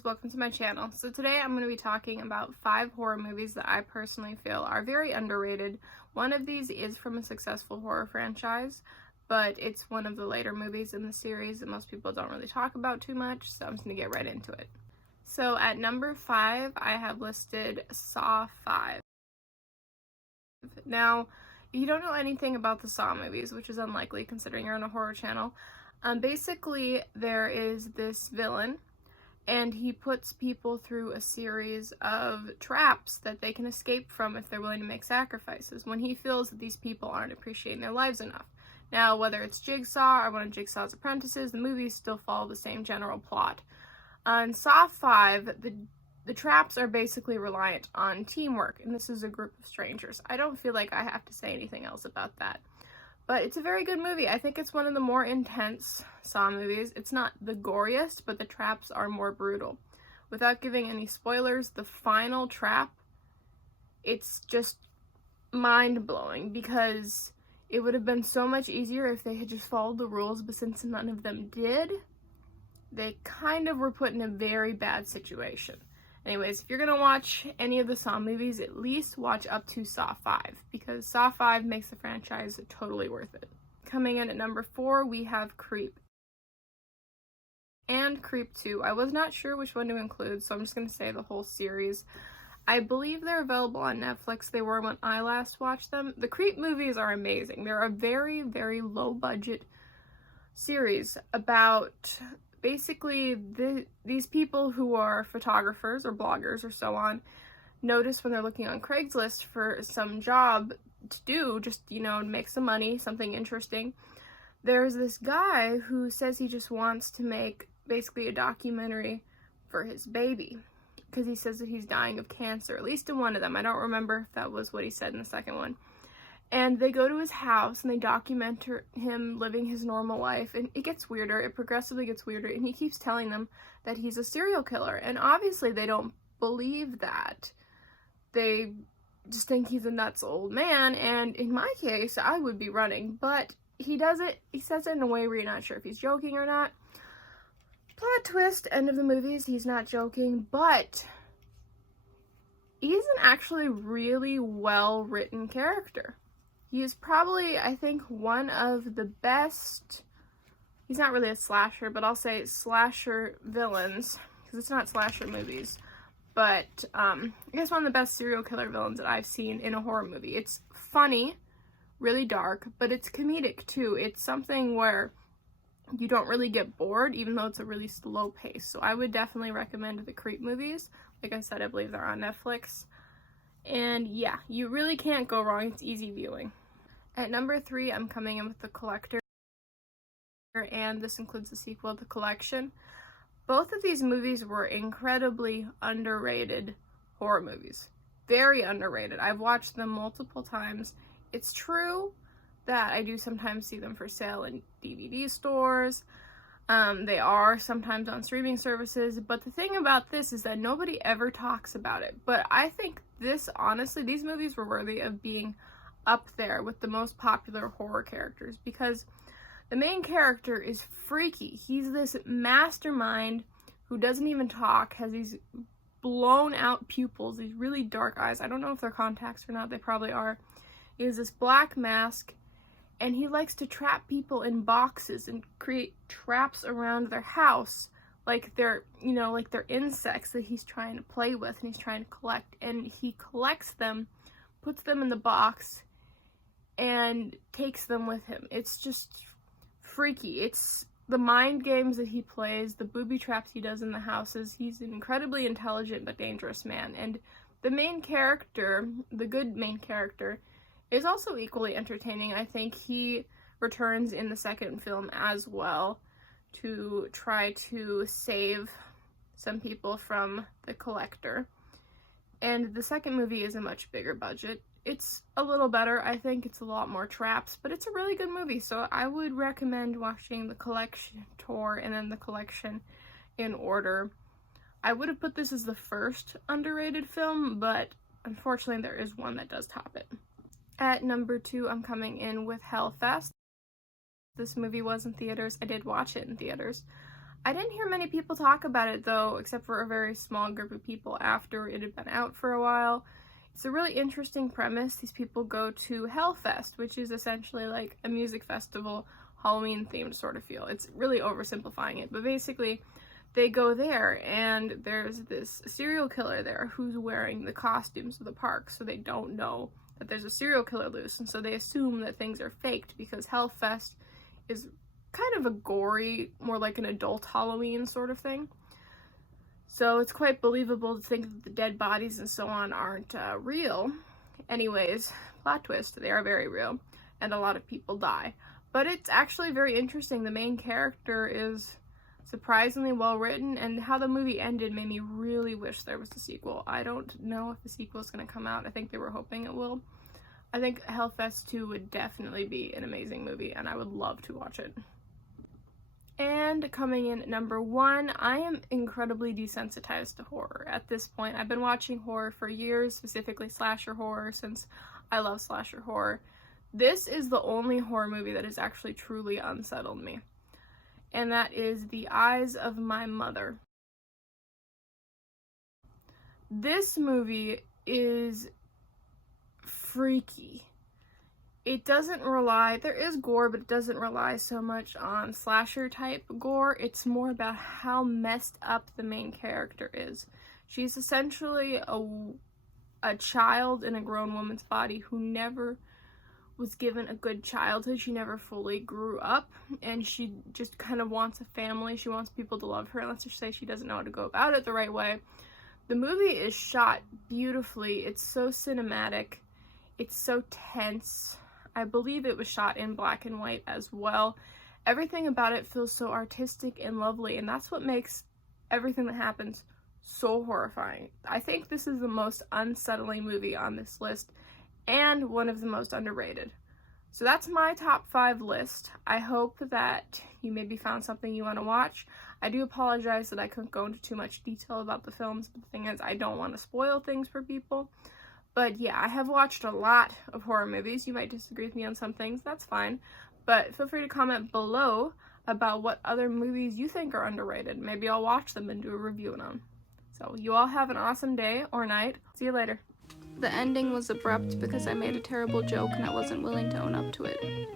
guys, welcome to my channel. So today I'm going to be talking about 5 horror movies that I personally feel are very underrated. One of these is from a successful horror franchise, but it's one of the later movies in the series that most people don't really talk about too much, so I'm just going to get right into it. So at number 5, I have listed Saw 5. Now, if you don't know anything about the Saw movies, which is unlikely considering you're on a horror channel, basically there is this villain, and he puts people through a series of traps that they can escape from if they're willing to make sacrifices when he feels that these people aren't appreciating their lives enough. Now, whether it's Jigsaw or one of Jigsaw's apprentices, the movies still follow the same general plot. On Saw 5, the traps are basically reliant on teamwork, and this is a group of strangers. I don't feel like I have to say anything else about that. But it's a very good movie. I think it's one of the more intense Saw movies. It's not the goriest, but the traps are more brutal. Without giving any spoilers, the final trap, it's just mind-blowing because it would have been so much easier if they had just followed the rules, but since none of them did, they kind of were put in a very bad situation. Anyways, if you're going to watch any of the Saw movies, at least watch up to Saw 5, because Saw 5 makes the franchise totally worth it. Coming in at number 4, we have Creep and Creep 2. I was not sure which one to include, so I'm just going to say the whole series. I believe they're available on Netflix. They were when I last watched them. The Creep movies are amazing. They're a very, very low-budget series about basically these people who are photographers or bloggers or so on notice when they're looking on Craigslist for some job to do, just, you know, make some money, something interesting. There's this guy who says he just wants to make basically a documentary for his baby because he says that he's dying of cancer, at least in one of them. I don't remember if that was what he said in the second one. And they go to his house and they document him living his normal life, and it gets weirder, it progressively gets weirder, and he keeps telling them that he's a serial killer, and obviously they don't believe that. They just think he's a nuts old man, and in my case, I would be running, but he says it in a way where you're not sure if he's joking or not. Plot twist, end of the movies, he's not joking, but he's an actually really well-written character. He is probably, I think, one of the best, he's not really a slasher, but I'll say slasher villains, because it's not slasher movies, but I guess one of the best serial killer villains that I've seen in a horror movie. It's funny, really dark, but it's comedic too. It's something where you don't really get bored, even though it's a really slow pace. So I would definitely recommend the Creep movies. Like I said, I believe they're on Netflix. And yeah, you really can't go wrong. It's easy viewing. At number 3, I'm coming in with The Collector, and this includes the sequel, The Collection. Both of these movies were incredibly underrated horror movies. Very underrated. I've watched them multiple times. It's true that I do sometimes see them for sale in DVD stores. They are sometimes on streaming services, but the thing about this is that nobody ever talks about it. But I think honestly, these movies were worthy of being up there with the most popular horror characters, because the main character is freaky. He's this mastermind who doesn't even talk, has these blown out pupils, these really dark eyes. I don't know if they're contacts or not, they probably are. He has this black mask, and he likes to trap people in boxes and create traps around their house, like they're, you know, like they're insects that he's trying to play with and he's trying to collect. And he collects them, puts them in the box, and takes them with him. It's just freaky. It's the mind games that he plays, the booby traps he does in the houses. He's an incredibly intelligent but dangerous man. And the main character, the good main character, is also equally entertaining. I think he returns in the second film as well to try to save some people from the Collector. And the second movie is a much bigger budget. It's a little better. I think it's a lot more traps, but it's a really good movie, so I would recommend watching The Collection tour and then The Collection in order. I would have put this as the first underrated film, but unfortunately there is one that does top it. At number 2, I'm coming in with Hellfest. This movie was in theaters. I did watch it in theaters. I didn't hear many people talk about it though, except for a very small group of people after it had been out for a while. It's a really interesting premise. These people go to Hellfest, which is essentially like a music festival, Halloween themed sort of feel. It's really oversimplifying it, but basically they go there and there's this serial killer there who's wearing the costumes of the park, so they don't know that there's a serial killer loose, and so they assume that things are faked because Hellfest is kind of a gory, more like an adult Halloween sort of thing. So it's quite believable to think that the dead bodies and so on aren't real. Anyways, plot twist, they are very real, and a lot of people die. But it's actually very interesting. The main character is surprisingly well written, and how the movie ended made me really wish there was a sequel. I don't know if the sequel is going to come out. I think they were hoping it will. I think Hellfest 2 would definitely be an amazing movie, and I would love to watch it. And coming in at number 1, I am incredibly desensitized to horror. At this point, I've been watching horror for years, specifically slasher horror, since I love slasher horror. This is the only horror movie that has actually truly unsettled me, and that is The Eyes of My Mother. This movie is freaky. It doesn't rely, there is gore, but it doesn't rely so much on slasher type gore. It's more about how messed up the main character is. She's essentially a child in a grown woman's body who never was given a good childhood. She never fully grew up, and she just kind of wants a family. She wants people to love her, and let's just say she doesn't know how to go about it the right way. The movie is shot beautifully. It's so cinematic. It's so tense. I believe it was shot in black and white as well. Everything about it feels so artistic and lovely, and that's what makes everything that happens so horrifying. I think this is the most unsettling movie on this list, and one of the most underrated. So that's my top 5 list. I hope that you maybe found something you want to watch. I do apologize that I couldn't go into too much detail about the films, but the thing is, I don't want to spoil things for people. But yeah, I have watched a lot of horror movies. You might disagree with me on some things, that's fine. But feel free to comment below about what other movies you think are underrated. Maybe I'll watch them and do a review on them. So you all have an awesome day or night. See you later. The ending was abrupt because I made a terrible joke and I wasn't willing to own up to it.